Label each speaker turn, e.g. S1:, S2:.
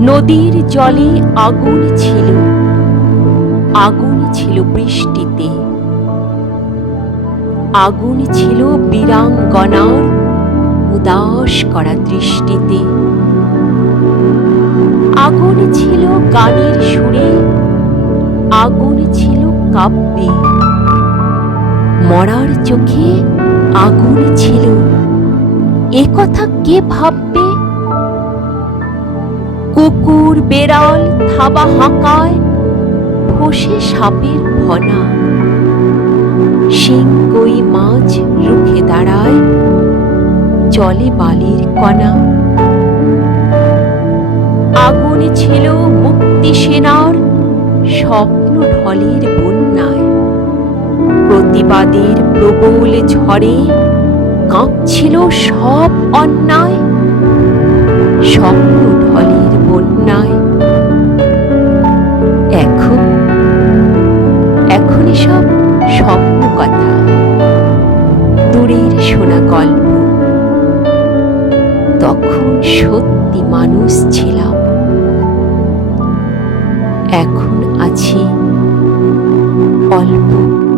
S1: নদীর জলে আগুন ছিল। আগুন ছিল বৃষ্টিতে। আগুন ছিল বীরাঙ্গনার উদাস করা দৃষ্টিতে। আগুন ছিল গানের সুরে। আগুন ছিল কাব্যে। মরার চোখে আগুন ছিল। এ কথা কে ভাববে? কুকুর, বেড়াল, থাবা হাঁকায় ফসে সাপের ভনা। শিং, কই, মাছ রুখে দাঁড়ায়, জলে বালির কণা। আগুন ছিল মুক্তি সেনার, স্বপ্ন ঢলের বন্যায়। প্রতিবাদের প্রবল ঝড়ে কাঁপছিল সব অন্যায়। স্বপ্ন ঢলের বন্যায় এখন এখন সব স্বপ্ন কথা দূরের শোনা গল্প। তখন সত্যি মানুষ ছিলাম। এখন আছি অল্প।